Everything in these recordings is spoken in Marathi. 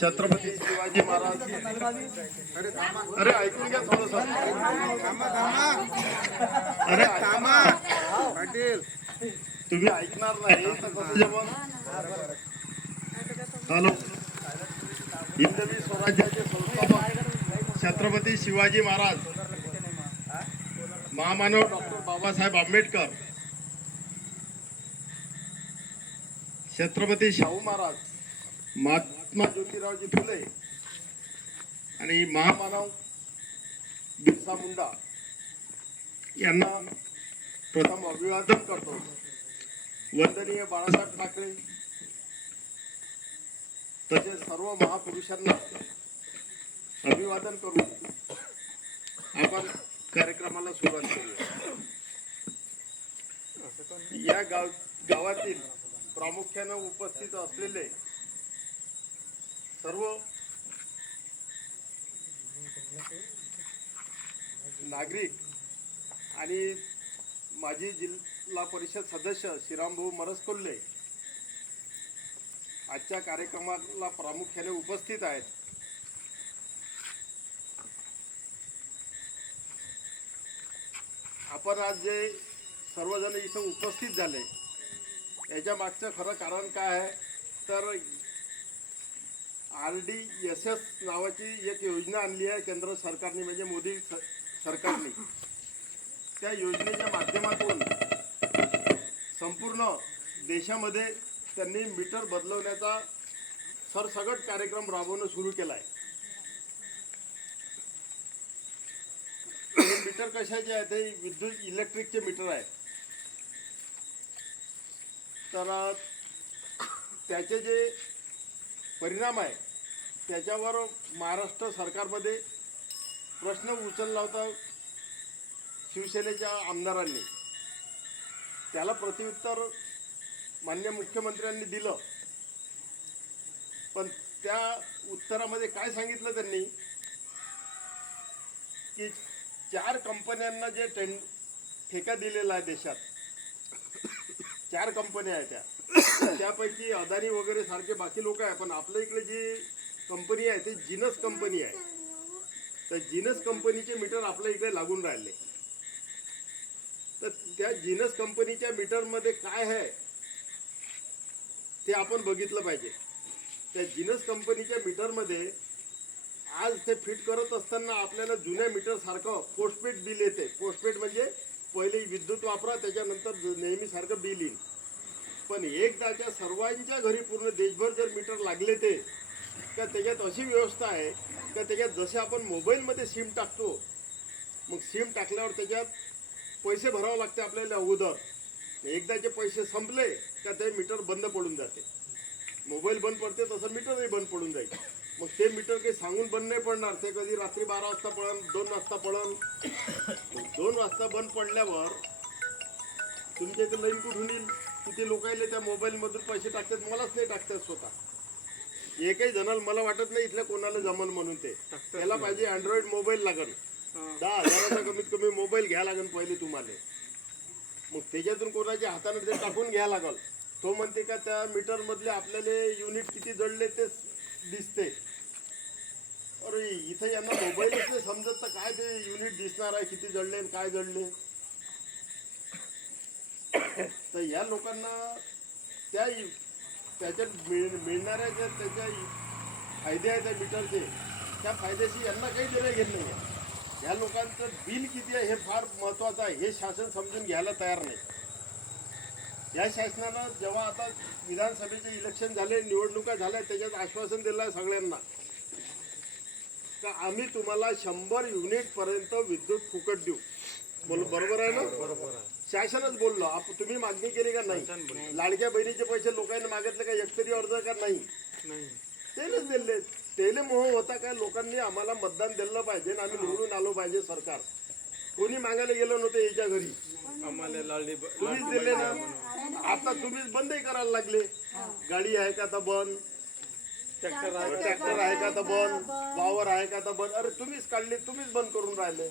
छत्रपती शिवाजी महाराज अरे ऐकून घ्या थोडस. अरे कामा पाटील. तुम्ही ऐकणार नाही. तर कसं जमन हॅलो हिंदवी स्वराज्याचे संस्थापक छत्रपती शिवाजी महाराज. महामानव डॉक्टर बाबासाहेब आंबेडकर. छत्रपती शाहू महाराज महात्मा ज्योतिरावजी फुले आणि महामानव बिरसा मुंडा यांना प्रथम अभिवादन करतो. वंदनीय बाळासाहेब ठाकरे तसेच सर्व महापुरुषांना अभिवादन करून आपण कार्यक्रमाला सुरुवात करूया. या गाव गावातील प्रामुख्यानं उपस्थित असलेले सर्व नागरिक आणि माजी जिल्हा परिषद सदस्य श्रीरामभाऊ मरसकोल्हे आजच्या कार्यक्रमाला प्रामुख्याने उपस्थित आहेत. आपण आज जे सर्वजण इथं उपस्थित झाले याच्या मागचं खरं कारण काय आहे? तर आर डी एस एस नावाची एक योजना आणली आहे केंद्र सरकारने म्हणजे मोदी स- सरकारने. त्या योजनेच्या माध्यमातून संपूर्ण देशामध्ये त्यांनी मीटर बदलवण्याचा सरसगट कार्यक्रम राबवणं सुरू केला आहे हे मीटर कशाचे आहे? ते विद्युत इलेक्ट्रिकचे मीटर आहे. तर त्याचे जे परिणाम आहे त्याच्यावर महाराष्ट्र सरकारमध्ये प्रश्न उचलला होता शिवसेनेच्या आमदारांनी. त्याला प्रत्युत्तर मान्य मुख्यमंत्र्यांनी दिलं. पण त्या उत्तरामध्ये काय सांगितलं त्यांनी? की चार कंपन्यांना जे टेंड ठेका दिलेला आहे देशात चार कंपन्या आहेत त्या. त्यापैकी अदानी वगैरे सारखे बाकी लोक आहे पण आपल्या इकडे जी कंपनी आहे ती जिनस कंपनी आहे. तर जिनस कंपनीचे मीटर आपल्या इकडे लागून राहिले. तर त्या जिनस कंपनीच्या मीटरमध्ये काय आहे ते आपण बघितलं पाहिजे. त्या जिनस कंपनीच्या मीटरमध्ये आज ते फिट करत असताना आपल्याला जुन्या मीटर सारखं पोस्टपेड बिल येते. पोस्टपेड म्हणजे पहिले विद्युत वापरा त्याच्यानंतर नेहमीसारखं बिल येईल. पण एकदाच्या सर्वांच्या घरी पूर्ण देशभर जर मीटर लागले ते का त्याच्यात अशी व्यवस्था आहे का त्याच्यात जसे आपण मोबाईलमध्ये सिम टाकतो मग सिम टाकल्यावर त्याच्यात पैसे भरावं लागते आपल्याला अगोदर एकदाचे पैसे संपले का ते मीटर बंद पडून जाते. मोबाईल बंद पडते तसं मीटरही बंद पडून जाईल. मग ते मीटर काही सांगून बंद नाही पडणार. ते कधी रात्री बारा वाजता पडन दोन वाजता पडन. दोन वाजता बंद पडल्यावर तुमच्या इथे लाईन कुठून येईल? किती लोकायले त्या मोबाईलमधून पैसे टाकतात मलाच नाही टाकतात स्वतः. एकही जणाला मला वाटत नाही इथल्या कोणाला जमल म्हणून ते. त्याला पाहिजे अँड्रॉइड मोबाईल लागल दहा हजाराचा कमीत कमी मोबाईल घ्या लागेल पहिले तुम्हाला. मग त्याच्यातून कोणाच्या हाताने ते टाकून घ्या लागल. तो म्हणते का त्या मीटर मधले आपल्याला युनिट किती जळले ते दिसते. अरे इथं यांना मोबाईलच नाही समजत तर काय ते युनिट दिसणार आहे किती जळले आणि काय जळले तर या लोकांना त्या त्याच्यात मिळ मिळणाऱ्या ज्या त्याच्या फायदे आहेत त्या मीटरचे त्या फायद्याशी यांना काही देणं घेत नाही आहे या लोकांचं बिल किती आहे हे फार महत्वाचं आहे. हे शासन समजून घ्यायला तयार नाही. या शासनानं जेव्हा आता विधानसभेचे इलेक्शन झाले निवडणुका झाल्या त्याच्यात आश्वासन दिलं आहे सगळ्यांना. का आम्ही तुम्हाला शंभर युनिट पर्यंत विद्युत फुकट देऊ. बोल बरोबर आहे ना? बरोबर आहे. शासनच बोललो आप तुम्ही मागणी केली का नाही? लाडक्या बहिणीचे पैसे लोकांनी मागितले का एकतरी अर्ज का नाही? तेलच दिले. तेले मोह होता काय लोकांनी आम्हाला मतदान दिलं पाहिजे आणि आम्ही निवडून आलो पाहिजे सरकार. कोणी मागायला गेलं नव्हतं याच्या घरी. तुम्हीच दिले ना. आता तुम्हीच बंदही करायला लागले. गाडी आहे का आता बंद? ट्रॅक्टर आहे. ट्रॅक्टर आहे का आता बंद? वावर आहे का आता बंद? अरे तुम्हीच काढले तुम्हीच बंद करून राहिले.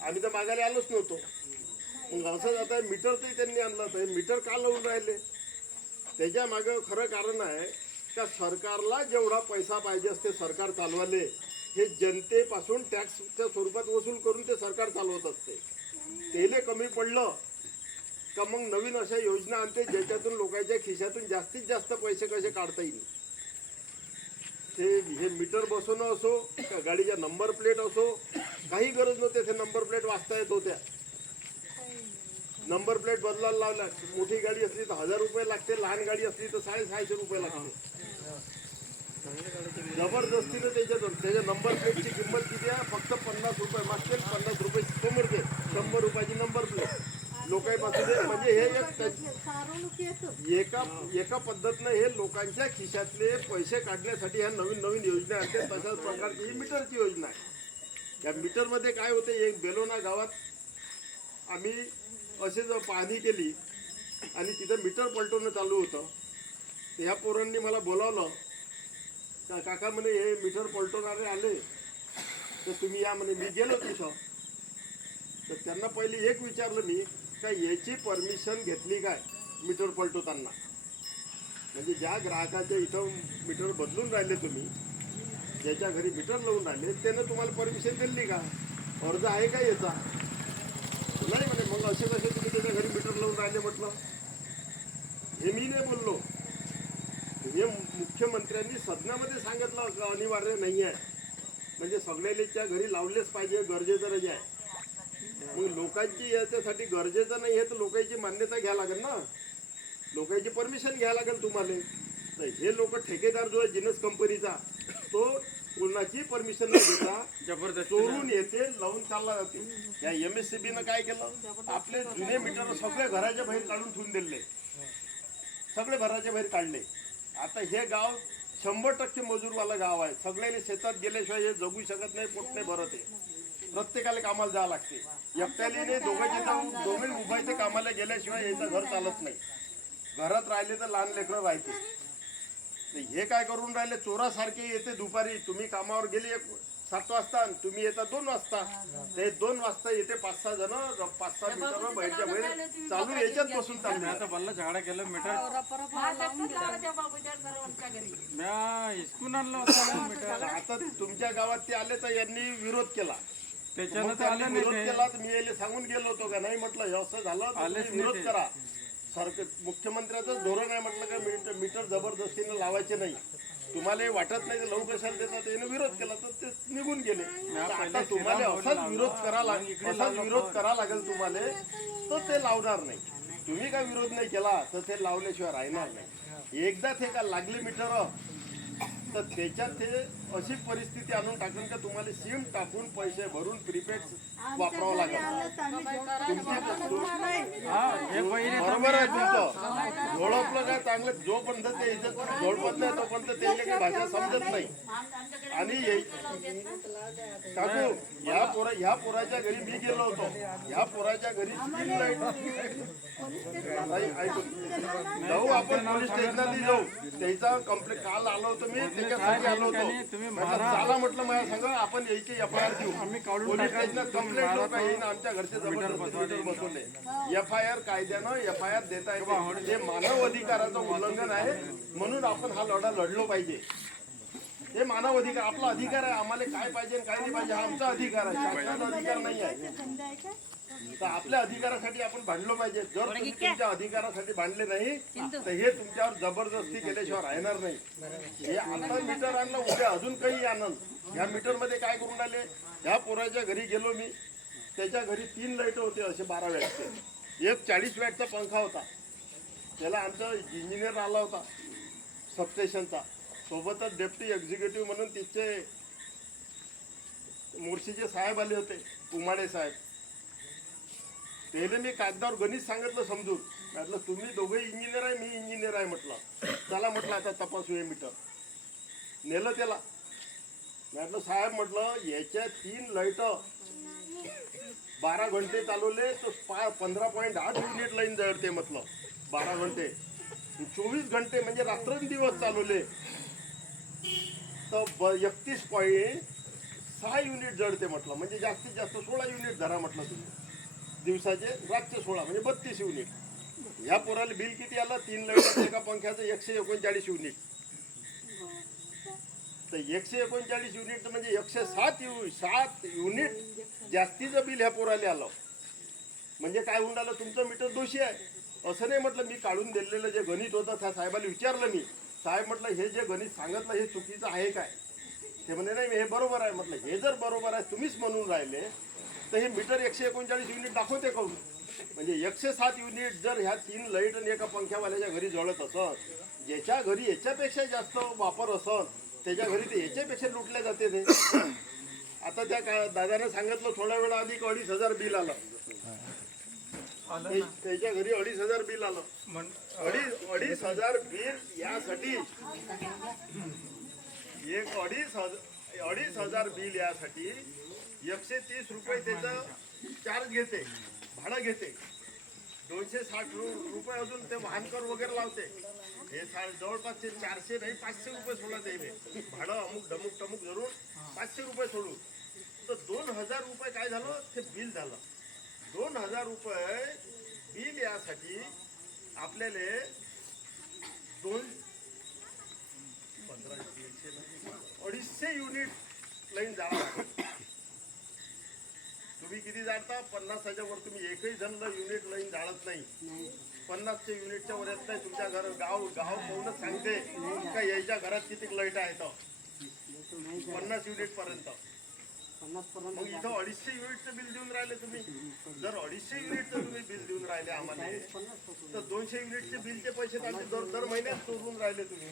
आम्ही तर मागायला आलोच नव्हतो. मग असं आता मीटर तरी त्यांनी आणलं तर मीटर का लावून राहिले? त्याच्या मागं खरं कारण आहे का सरकारला जेवढा पैसा पाहिजे असते सरकार चालवाले. हे जनतेपासून टॅक्सच्या स्वरूपात वसूल करून ते सरकार चालवत असते. तेले कमी पडलं का मग नवीन अशा योजना आणते ज्याच्यातून लोकांच्या खिशातून जास्तीत जास्त पैसे कसे काढता येईल? ते हे मीटर बसवणं असो का गाडीच्या नंबर प्लेट असो काही गरज नव्हते ते नंबर प्लेट वाचता येत होत्या. नंबर प्लेट बदलायला लावल्या मोठी गाडी असली तर हजार रुपये लागते लहान गाडी असली तर साडेसहाशे रुपये लागते. जबरदस्तीनं त्याच्यातून त्याच्या नंबर प्लेटची किंमत किती आहे? फक्त पन्नास रुपये. मागचे पन्नास रुपये समोरचे शंभर रुपयाची नंबर प्लेट. लोकांपासून म्हणजे हे एक एका एका पद्धतीनं हे लोकांच्या खिशातले पैसे काढण्यासाठी ह्या नवीन नवीन योजना असते तशाच प्रकारची ही मीटरची योजना आहे. या मीटरमध्ये काय होते? एक बेलोना गावात आम्ही असे जर पाहणी केली आणि तिथं मीटर पलटवणं चालू होतं तर ह्या पोरांनी मला बोलावलं का काका म्हणे हे मीटर पलटवणारे आले तर तुम्ही या म्हणे मी गेलो तिथं. तर त्यांना पहिले एक विचारलं मी का याची परमिशन घेतली काय मीटर पलटवताना? म्हणजे ज्या ग्राहकाच्या इथं मीटर बदलून राहिले तुम्ही ज्याच्या घरी मीटर लावून राहिले त्यानं तुम्हाला परमिशन दिली का? अर्ज आहे का याचा? मग असे कसे तुम्ही त्याच्या घरी मीटर लावून राहिले म्हटलं? हे मी नाही बोललो. हे मुख्यमंत्र्यांनी सदनामध्ये सांगितलं असं अनिवार्य नाही आहे. म्हणजे सगळ्याच्या घरी लावलेच पाहिजे गरजेचं नाही आहे. मग लोकांची याच्यासाठी गरजेचं नाही आहे तर लोकांची मान्यता घ्या लागेल ना. लोकांची परमिशन घ्या लागेल तुम्हाला. तर हे लोक ठेकेदार जो आहे जिनस कंपनीचा कोणाची परमिशन न घेता जबरदस्त चोरून येते लावून चालला जाते. या एम एस सी बीनं काय केलं? आपले जुने मीटर सगळे घराच्या बाहेर काढून ठेवून दिले. सगळे घराच्या बाहेर काढले. आता हे गाव शंभर टक्के मजूरवालं गाव आहे. सगळ्यांनी शेतात गेल्याशिवाय हे जगू शकत नाही पोट नाही भरत आहे. प्रत्येकाला कामाला जावं लागते. एकट्याने दोघांचे जाऊन दोघे उभायचे कामाला गेल्याशिवाय याचं घर चालत नाही. घरात राहिले तर लहान लेकरं राहते तर हे काय करून राहिले? चोरासारखे येते दुपारी. तुम्ही कामावर गेले एक सात वाजता आणि तुम्ही येता दोन वाजता. ते दोन वाजता येते पाच सहा जण पाच सहा मीटर बाहेरच्या बाहेर चालू याच्यात बसून चालले. आता बल्ला झाडा केलं मीटर म्या हिसकून आणलं होतं मीटर आता तुमच्या गावात ते आले तर यांनी विरोध केला. त्याच्यानं मग तर त्यांनी आलं विरोध ते. केला तर मी याला सांगून गेलो होतो का? नाही म्हटलं हे असं झालं तर तुम्ही विरोध. करा. सरकार मुख्यमंत्र्याचं धोरण आहे म्हटलं का मीटर मीटर जबरदस्तीने लावायचे नाही. तुम्हाला हे वाटत नाही लवकर कशाला देतात त्याने विरोध केला तर ते निघून गेले. आता तुम्हाला असाच विरोध करा लागेल असाच विरोध करा लागेल तुम्हाला तर ते लावणार नाही. तुम्ही काय विरोध नाही केला तर ते लावल्याशिवाय राहणार नाही. एकदा ते का लागले मीटर तर त्याच्यात ते अशी परिस्थिती आणून टाकून का तुम्हाला सिम टाकून पैसे भरून प्रीपेड वापरावं लागेल. बरोबर आहे तुमचं. ओळखलं काय चांगलं? जोपर्यंत ते इथं जोडपत नाही तोपर्यंत त्याला काही भाषा समजत नाही. आणि हे- काकू ह्या पोरा ह्या पोराच्या घरी मी गेलो होतो. ह्या पोराच्या घरी. जाऊ आपण पोलीस स्टेशनला जाऊ. त्याचा कंप्लेंट काल आलो होतो मी त्याच्यासाठी आलो होतो. तुम्ही म्हटलं, चला म्हटलं माझ्या संग. आपण यायची एफ आय आर देऊ आम्ही काढून कंप्लेंट येईन आमच्या घरचे जबरदस्ती बसवले एफ आय आर कायद्यानं एफ आय आर देता येते. हे मानव अधिकाराचं उल्लंघन आहे. म्हणून आपण हा लढा लढलो पाहिजे. हे मानव अधिकार आपला अधिकार आहे. आम्हाला काय पाहिजे काय नाही पाहिजे हा आमचा अधिकार आहे. शासनाचा अधिकार नाही आहे? तर आपल्या अधिकारासाठी आपण भांडलो पाहिजे. जर तुम्ही तुमच्या अधिकारासाठी भांडले नाही तर हे तुमच्यावर जबरदस्ती केल्याशिवाय राहणार नाही. हे आता मीटर आणलं उद्या अजून काही आनंद ह्या मीटरमध्ये काय करून राहिले ह्या पोराच्या घरी गेलो मी. त्याच्या घरी तीन लाइट होते असे बारा वॅटचे. एक चाळीस वॅटचा पंखा होता. त्याला आमचा इंजिनियर आला होता सबस्टेशनचा सोबतच डेप्टी एक्झिक्युटिव्ह म्हणून तिचे मोर्शीचे साहेब आले होते उमाडे साहेब. त्याने मी कागदावर गणित सांगितलं समजून. म्हटलं तुम्ही दोघे इंजिनियर आहे मी इंजिनियर आहे म्हटलं. त्याला म्हटलं आता तपासू हे मीटर नेलं त्याला. म्हटलं साहेब म्हटलं याच्या तीन लाइट बारा घंटे चालवले तर पा पंधरा पॉईंट आठ युनिट लाईन जळते म्हटलं. बारा घंटे. चोवीस घंटे म्हणजे रात्रंदिवस चालवले. तर ब एकतीस पॉईंट सहा युनिट जडते म्हटलं. म्हणजे जास्तीत जास्त सोळा युनिट धरा म्हटलं तुम्ही. दिवसाचे रातचे सोळा म्हणजे बत्तीस युनिट. या पोराला बिल किती आलं? तीन लाख एका पंख्याचं? एकशे एकोणचाळीस युनिट. तर एकशे एकोणचाळीस युनिट म्हणजे एकशे सात यु सात युनिट जास्तीचं बिल ह्या पोराला आलं. म्हणजे काय होऊन राहिलं? तुमचं मीटर दोषी आहे. असं नाही म्हटलं मी काढून दिलेलं जे गणित होतं त्या साहेबाला विचारलं मी. साहेब म्हटलं हे जे गणित सांगितलं हे चुकीचं आहे काय? ते म्हणे नाही हे बरोबर आहे. म्हटलं हे जर बरोबर आहे तुम्हीच म्हणून राहिले तर हे मीटर एकशे एकोणचाळीस युनिट दाखवते काहून म्हणजे एकशे सात युनिट जर ह्या तीन लाइट आणि एका पंख्यावाल्याच्या घरी जळत असत ज्याच्या घरी याच्यापेक्षा जास्त वापर असत त्याच्या घरी ते याच्यापेक्षा लुटले जाते ते. आता त्या का दादाने सांगितलं थोड्या वेळा आधी की अडीच हजार बिल आलं. त्याच्या घरी अडीच हजार बिल आलं. अडीच अडीच हजार बिल यासाठी. एक अडीच हजार अडीच हजार बिल यासाठी एकशे तीस रुपये त्याचं चार्ज घेते भाडं घेते. दोनशे साठ रु रुपये अजून ते वाहनकर वगैरे लावते. हे जवळपासचे जवळपास ते चारशे नाही पाचशे रुपये सोडत आहे भाडं अमुक डमुक टमुक धरून पाचशे रुपये सोडून तर दोन हजार रुपये काय झालं? ते बिल झालं. दोन हजार रुपये बिल यासाठी आपल्याला दोन अडीचशे युनिट लाईन जावं लागेल. तुम्ही किती जाणता पन्नासाच्या वर तुम्ही एकही जण युनिट लाईन जाळत नाही. पन्नासच्या युनिटच्या वर येत नाही तुमच्या घर गाव गाव पाहूनच सांगते. का याच्या घरात किती लाइट आहेत? पन्नास युनिट पर्यंत. मग इथं अडीचशे युनिटचं बिल देऊन राहिले तुम्ही. जर अडीचशे युनिटचं तुम्ही बिल देऊन राहिले आम्हाला. तर दोनशे युनिटचे बिलचे पैसे दर दर महिन्यात सोडून राहिले तुम्ही.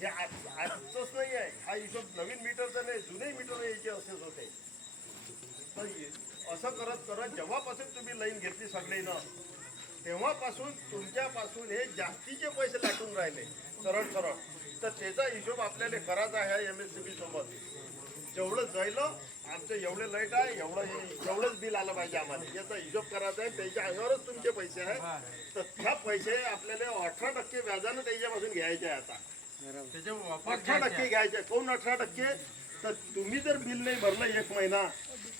हे आज आजच नाही आहे. हा हिशोब नवीन मीटरचा नाही जुने मीटर यायचे असेच होते. तर असं करत करत जेव्हापासून तुम्ही लाईन घेतली सगळीनं तेव्हापासून तुमच्यापासून हे जास्तीचे पैसे लाटून राहिले. सरळ सरळ. तर त्याचा हिशोब आपल्याला करायचा आहे एम एस सी बी सोबत. जेवढं जायलं आमचं एवढे लाइट आहे एवढं हे- एवढंच बिल आलं पाहिजे आम्हाला. याचा हिशोब करायचा आहे त्याच्या अंगावरच तुमचे पैसे आहेत. तर त्या पैसे आपल्याला अठरा टक्के व्याजानं त्याच्यापासून घ्यायचे आहे आता. अठरा टक्के घ्यायचे कोण अठरा टक्के? तर तुम्ही जर बिल नाही भरलं एक महिना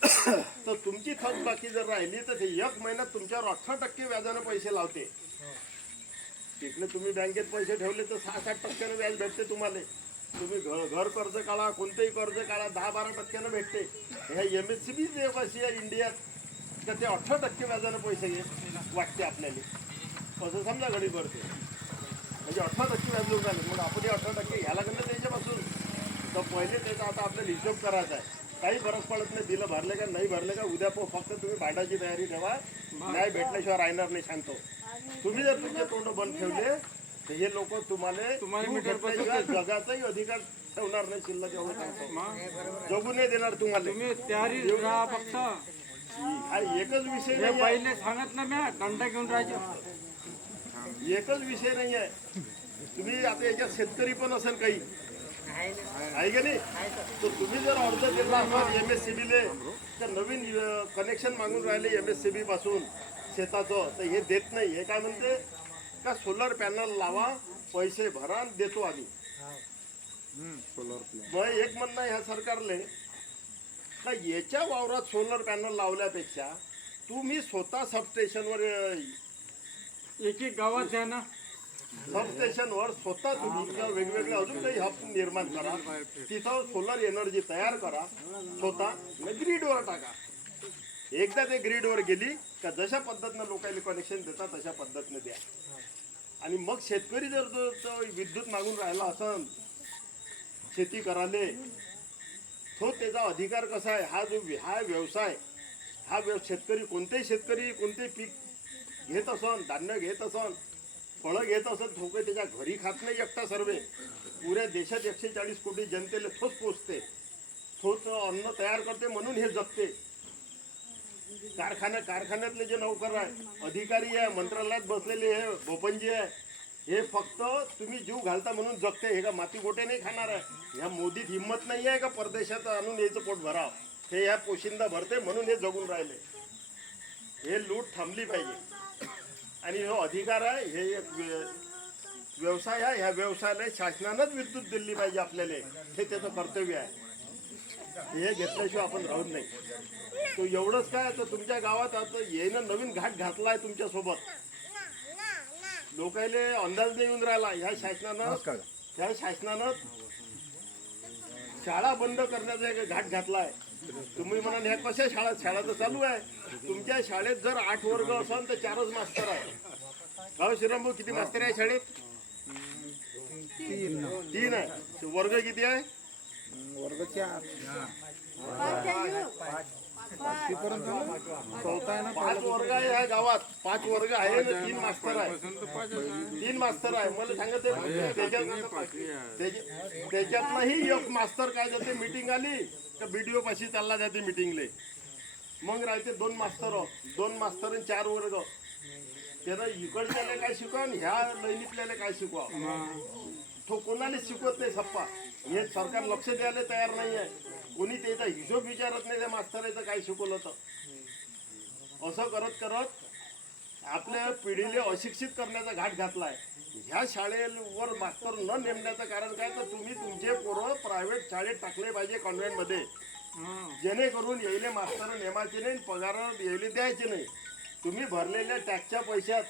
तर तुमची थक बाकी जर राहिली तर ते एक महिन्यात तुमच्यावर अठरा टक्के व्याजानं पैसे लावते. तिकडे तुम्ही बँकेत पैसे ठेवले तर सहा सात टक्क्यानं व्याज भेटते तुम्हाला. तुम्ही घर घर कर्ज काढा कोणतेही कर्ज काढा दहा बारा टक्क्यानं भेटते. ह्या एम एस सी बी अशी आहे इंडियात तर ते अठरा टक्के व्याजानं पैसे घे वाटते आपल्याला. असं समजा घडी भरते म्हणजे अठरा टक्के व्याज लोक राहिले म्हणून आपण हे अठरा टक्के घ्यायला लागलं त्याच्यापासून. तर पहिले त्याचा आता आपल्याला हिशोब करायचा आहे. काही फरक पडत नाही. बिलं भरले का नाही भरले का उद्या प- फक्त तुम्ही भांडाची तयारी ठेवा. नाही भेटल्याशिवाय राहणार नाही सांगतो तुम्ही जर तुमचे तोंड बंद ठेवले तर हे लोक तुम्हाला मीटर जगाचाही अधिकार ठेवणार नाही शिल्लक एवढं सांगतो. मग जगू नाही देणार तुम्हाला. तुम्ही तयारी राहा फक्त. एकच विषय हे नाही आहे. पहिले सांगितलं म्या दंडा घेऊन राहायचे. एकच विषय नाही आहे तुम्ही आता याच्यात शेतकरी पण असेल काही. आहे का नाही? तर तुम्ही जर अर्ज दिला एम एस सी बीले तर नवीन कनेक्शन मागून राहिले एम एस सी बी पासून शेताचं. तर हे देत नाही. हे काय म्हणते? का सोलर पॅनल लावा पैसे भरा आणि देतो आम्ही. मग एक म्हणणं ह्या सरकारले का याच्या वावरात सोलर पॅनल लावल्यापेक्षा तुम्ही स्वतः सबस्टेशनवर एक एक गावात द्या ना. सबस्टेशनवर स्वतः तुम्ही किंवा वेगवेगळे अजून काही हब निर्माण करा. तिथं सोलर एनर्जी तयार करा. स्वतः ग्रीडवर टाका. एकदा ते ग्रीडवर गेली का जशा पद्धतीनं लोकांना कनेक्शन देतात तशा पद्धतीनं द्या. आणि मग शेतकरी जर तो तो विद्युत मागून राहिला असन शेती कराले तो त्याचा अधिकार कसा आहे? हा जो हा व्यवसाय हा व्यव शेतकरी कोणतेही शेतकरी कोणतेही पीक घेत असन धान्य घेत असन फळं घेत असत तो त्याच्या घरी खात नाही एकटा सर्वे. पुऱ्या देशात एकशे चाळीस कोटी जनतेला थोच पोचते. थोच अन्न तयार करते म्हणून हे जगते. कारखान्यात कारखान्यातले जे नोकर आहे अधिकारी आहे मंत्रालयात बसलेले हे बोपनजी आहे हे फक्त तुम्ही जीव घालता म्हणून जगते. हे का माती गोटे नाही खाणार आहे? ह्या मोदीत हिंमत नाही आहे का परदेशात आणून यायचं पोट भराव? हे ह्या पोशिंदा भरते म्हणून हे जगून राहिले. हे लूट थांबली पाहिजे. आणि हो अधिकार आहे हे एक व्यवसाय आहे. ह्या व्यवसायाला शासनानंच विद्युत दिली पाहिजे आपल्याला. हे त्याचं कर्तव्य आहे. हे घेतल्याशिवाय आपण राहून नाही. तो एवढंच काय तर तुमच्या गावात आता येणं नवीन घाट घातला आहे तुमच्यासोबत. लोकायले अंदाज नाही येऊन राहिला. ह्या शासनानं ह्या शासनानं शाळा बंद करण्याचा एक घाट घातलाय. तुम्ही म्हणाल ह्या कशा शाळा शाळा तर चालू आहे. तुमच्या शाळेत जर आठ वर्ग असाल तर चारच मास्तर आहे. हो श्रीराम भाऊ किती मास्तर आहे शाळेत? तीन. आहे. वर्ग किती आहे? आहे. यो. पाच वर्ग आहे ह्या गावात. पाच वर्ग आहे तीन मास्तर आहे. तीन मास्तर आहे. मला सांगा ते त्याच्यात त्याच्या- त्याच्यातलाही एक मास्तर काय जाते मीटिंग आली तर बीडीओ पाशी चालला जाते मीटिंगले मग राहते दोन मास्तर. दोन मास्तर आणि चार वर्ग. त्यानं इकडच्याला काय शिकवा आणि ह्या लैनीतल्याला काय शिकवा? तो कोणालाच शिकवत नाही सप्पा? हे सरकार लक्ष द्यायला तयार नाही आहे कोणी त्याचा हिशोब विचारत नाही त्या मास्तराचं काय शिकवलं तर असं करत करत आपल्या पिढीला अशिक्षित करण्याचा घाट घातलाय. ह्या शाळेवर मास्तर न नेमण्याचं कारण काय? तर तुम्ही तुमचे पोरं प्रायव्हेट शाळेत टाकले पाहिजे कॉन्व्हेंटमध्ये जेणेकरून येईले मास्तर नेमायचे नाही पगार येईले द्यायचे नाही. तुम्ही भरलेल्या टॅक्सच्या पैशात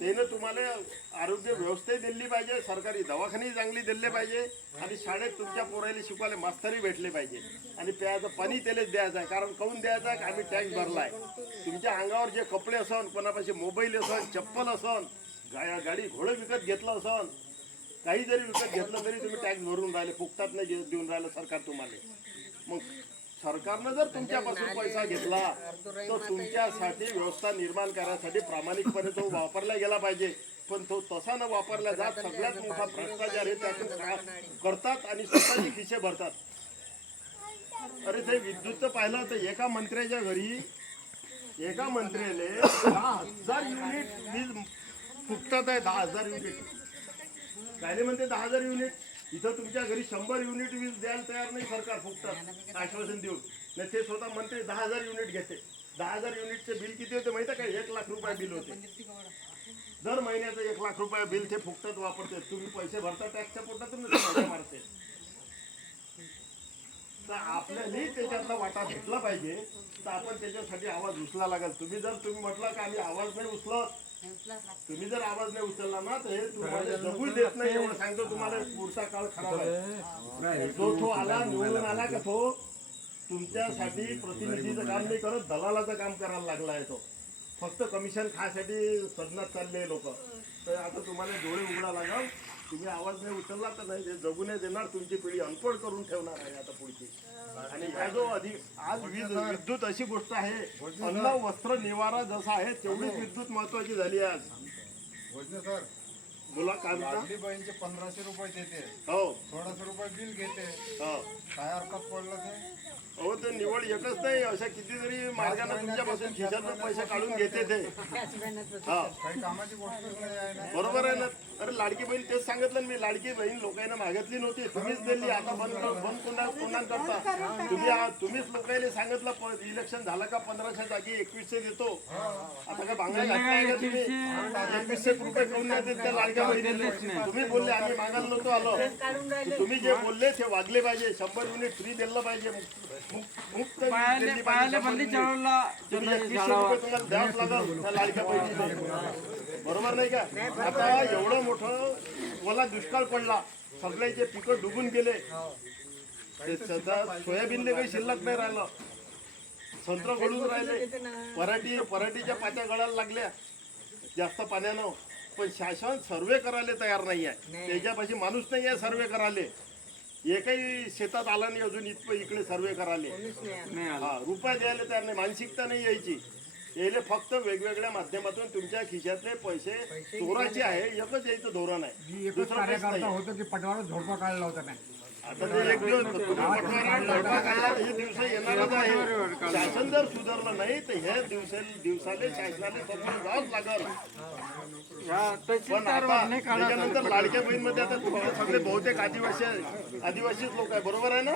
त्यानं तुम्हाला आरोग्य व्यवस्थाही दिली पाहिजे सरकारी दवाखाने चांगली दिले पाहिजे आणि शाळेत तुमच्या पोरायला शिकवायला मास्तरही भेटले पाहिजे. आणि प्यायचं पाणी त्यालाच द्यायचं आहे कारण काऊन द्यायचं आहे? आम्ही टॅक्स भरलाय. तुमच्या अंगावर जे कपडे असन कोणापाशी मोबाईल असन चप्पल असन गा गाडी घोडं विकत घेतलं असन काही जरी विकत घेतलं तरी तुम्ही टॅक्स भरून राहिले फुकटात नाही देऊन राहिलं सरकार तुम्हाला. मग सरकारनं जर तुमच्यापासून पैसा घेतला तर तुमच्यासाठी व्यवस्था निर्माण करण्यासाठी प्रामाणिकपणे तो वापरला गेला पाहिजे. पण तो तसा न वापरला जात सगळ्यात मोठा भ्रष्टाचार हे त्यातून करतात आणि स्वतःची खिशे भरतात. अरे ते विद्युत पाहिलं तर एका मंत्र्याच्या घरी एका मंत्र्याले दहा हजार युनिट वीज फुकटात आहे दहा हजार युनिट. कायले म्हणते दहा हजार युनिट? इथं तुमच्या घरी शंभर युनिट वीज द्यायला तयार नाही सरकार फुकटात. आश्वासन देऊन. नाही ते स्वतः म्हणते दहा हजार युनिट घेते. दहा हजार युनिटचे बिल किती होते माहिती का? एक लाख रुपये बिल होते. दर महिन्याचं एक लाख रुपये बिल ते फुकटात वापरते. तुम्ही पैसे भरता टॅक्सच्या पोटातून मारते. तर आपल्यालाही त्याच्यातला वाटा भेटला पाहिजे. तर आपण त्याच्यासाठी आवाज उचला लागेल. तुम्ही जर तुम्ही म्हटलं का आम्ही आवाज नाही उचलत तुम्ही जर आवाज नाही उचलला ना तर हे तुम्हाला जगू देत नाही. एवढं सांगतो तुम्हाला पुढचा काळ खराब आहे. जो तो आला निवडून आला का तो? तुमच्यासाठी प्रतिनिधीचं काम नाही करत दलालाचं काम करायला लागला आहे तो. फक्त कमिशन खासाठी सदनात चालले लोक. तर आता तुम्हाला डोळे उघडा लागल. तुम्ही आवाज नाही उचलला तर नाही ते जगू नाही देणार तुमची पिढी अनपड करून ठेवणार आहे आता पुढची. आणि ह्या जो अधिक आज वीज विद्युत अशी गोष्ट आहे अन्न वस्त्र निवारा जसा आहे तेवढीच विद्युत महत्वाची झाली आज. भोजने सर. बोला काय म्हणता लाडली बहीणचे पंधराशे रुपये देते. हो. सोळाशे रुपये बिल घेते. हो. काय हरकत पडलं ते? हो ते निवड एकच नाही अशा कितीतरी मार्गाने तुमच्यापासून खिशातून पैसे काढून घेते ते. हा. काही कामाची गोष्टच नाही आहे ना? बरोबर आहे ना? अरे लाडकी बहीण तेच सांगितलं ना मी. लाडकी बहीण लोकांना मागितली नव्हती. तुम्हीच दिली. आता बंद कर- बंद पुन्हा पुन्हा करता तुम्ही आ- तुम्हीच लोकांना सांगितलं इलेक्शन झालं का पंधराशे जागी एकवीसशे देतो. आता का बांगड्या घातलाय का तुम्ही? एकवीसशे रुपये करून नाही देत त्या लाडक्या बहिणीले तुम्ही बोलले आम्ही मागायला नव्हतो आलो. तर तुम्ही जे बोलले ते वागले पाहिजे. शंभर युनिट फ्री दिलं पाहिजे. मुक्त- तुम्ही एकवीसशे रुपये तुम्हाला द्यावंच लागल त्या लाडक्या बहिणीला. बरोबर नाही का? आता एवढं मोठं मला दुष्काळ पडला. सगळ्याचे पिकं डुबून गेले. ते सध्या सोयाबीनले काही शिल्लक नाही राहिलं. संत्र गळून राहिले. पराठी पराठीच्या पात्या गळायला लागल्या. जास्त पाण्यानं. पण शासन सर्वे करायला तयार नाही आहे. त्याच्यापाशी माणूस नाही आहे सर्वे करायला. एकही शेतात आला नाही अजून. इथं इकडे सर्वे करायला. नाही आला. हा रुपये द्यायला तयार नाही. मानसिकता नाही यायची. यायले फक्त वेगवेगळ्या माध्यमातून तुमच्या खिशातले पैसे चोराचे आहे एकच यायचं धोरण आहे. दुसरं काहीच नाही होतो की पटवाला झोडपा काढला होता नाही. आता ते एक दिवस तुम्ही पटवारा लढवा काढला तर हे दिवस येणारच आहे. शासन जर सुधारलं नाही तर ह्या दिवसा दिवसाले शासनाने समजून जावंच लागल पण आता त्याच्यानंतर लाडक्या बहीणमध्ये आता तुमचे सगळे बहुतेक आदिवासी आहे आदिवासीच लोक आहे बरोबर आहे ना?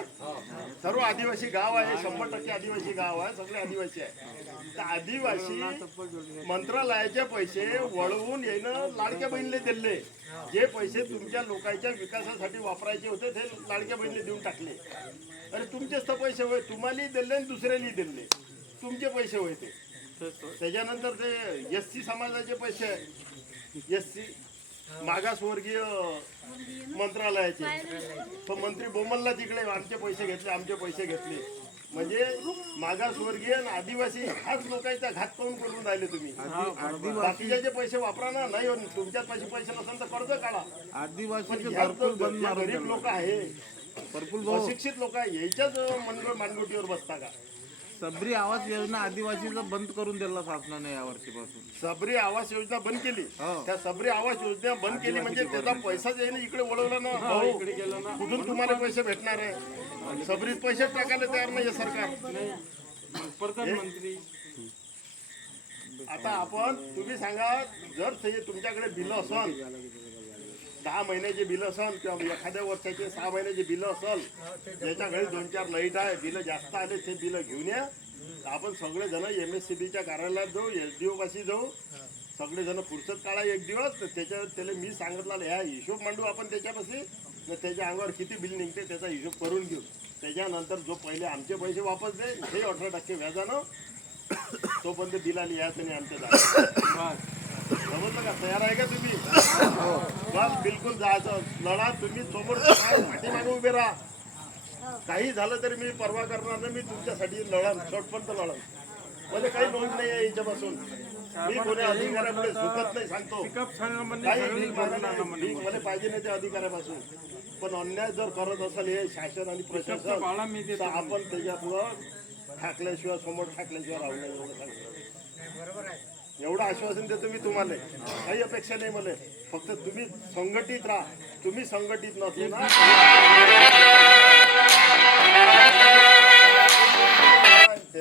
सर्व आदिवासी गाव आहे शंभर टक्के आदिवासी गाव आहे सगळे आदिवासी आहे. तर आदिवासी मंत्रालयाचे पैसे वळवून येणं लाडक्या बहिणीला दिले जे पैसे तुमच्या लोकांच्या विकासासाठी वापरायचे होते ते लाडक्या बहिणीला देऊन टाकले. अरे तुमचेच तर पैसे होय तुम्हालाही दिले आणि दुसऱ्यालाही दिले तुमचे पैसे होय ते. त्याच्यानंतर ते एस सी समाजाचे पैसे. आहे एस सी मागासवर्गीय मंत्रालयाचे. मंत्री बोमलला तिकडे आमचे पैसे घेतले आमचे पैसे घेतले. म्हणजे मागासवर्गीय आणि आदिवासी हाच लोकांचा घात पाहून करून राहिले तुम्ही. बाकीचे पैसे वापरा ना नाही तुमच्यात पैसे पैसे नसेल तर कर्ज काढा. मारून गरीब. लोक आहे अशिक्षित लोक आहे याच्याच मनगो मानगुटीवर बसता का? सबरी आवास योजना आदिवासीचा बंद करून दिला शासनाने या वर्षीपासून. सबरी आवास योजना बंद केली. हो. त्या सबरी आवास योजना बंद केली म्हणजे त्याचा पैसा जे आहे ना इकडे वळवला ना भाऊ इकडे गेलो ना. कुठून तुम्हाला पैसे भेटणार आहे? सबरीत पैसे टाकायला तयार नाही सरकार. प्रधानमंत्री. आता आपण तुम्ही सांगा जर ते तुमच्याकडे बिल असल दहा महिन्याचे बिल असल किंवा एखाद्या वर्षाचे सहा महिन्याचे बिल असल ज्याच्या घरी दोन चार लाइट आहे बिल जास्त आले ते बिल घेऊन या. आपण सगळे जण एम एस सी बीच्या कार्यालयात जाऊ एस डी ओ पाशी जाऊ. सगळे जण पुरसत काढा एक दिवस तर त्याच्या त्याला मी सांगितलं ह्या हिशोब मांडू आपण त्याच्यापाशी तर त्याच्या अंगावर किती बिल निघते त्याचा हिशोब करून घेऊ. त्याच्यानंतर जो पहिले आमचे पैसे वापस दे हे अठरा टक्के व्याजानं तोपर्यंत बिल आली याचं नाही आमच्या जागा बस. समजलं का? तयार आहे का तुम्ही? बस बिलकुल जायचं. लढा तुम्ही समोर पाठीमागे उभे राहा. काही झालं तरी मी परवा करणार नाही मी तुमच्यासाठी लढा शेवटपर्यंत लढा म्हणजे काही नोंद नाही आहे याच्यापासून मी कोणी अधिकाऱ्यामुळे झुकत नाही सांगतो. काही मला पाहिजे नाही त्या अधिकाऱ्यापासून. पण अन्याय जर करत असेल हे शासन आणि मी प्रशासन तर आपण त्याच्यापुढं ठाकल्याशिवाय समोर ठाकल्याशिवाय राहू नये एवढं सांगतो. एवढं आश्वासन देतो मी तुम्हाला. काही अपेक्षा नाही मला. फक्त तुम्ही संघटित राहा. तुम्ही संघटित नसले ना.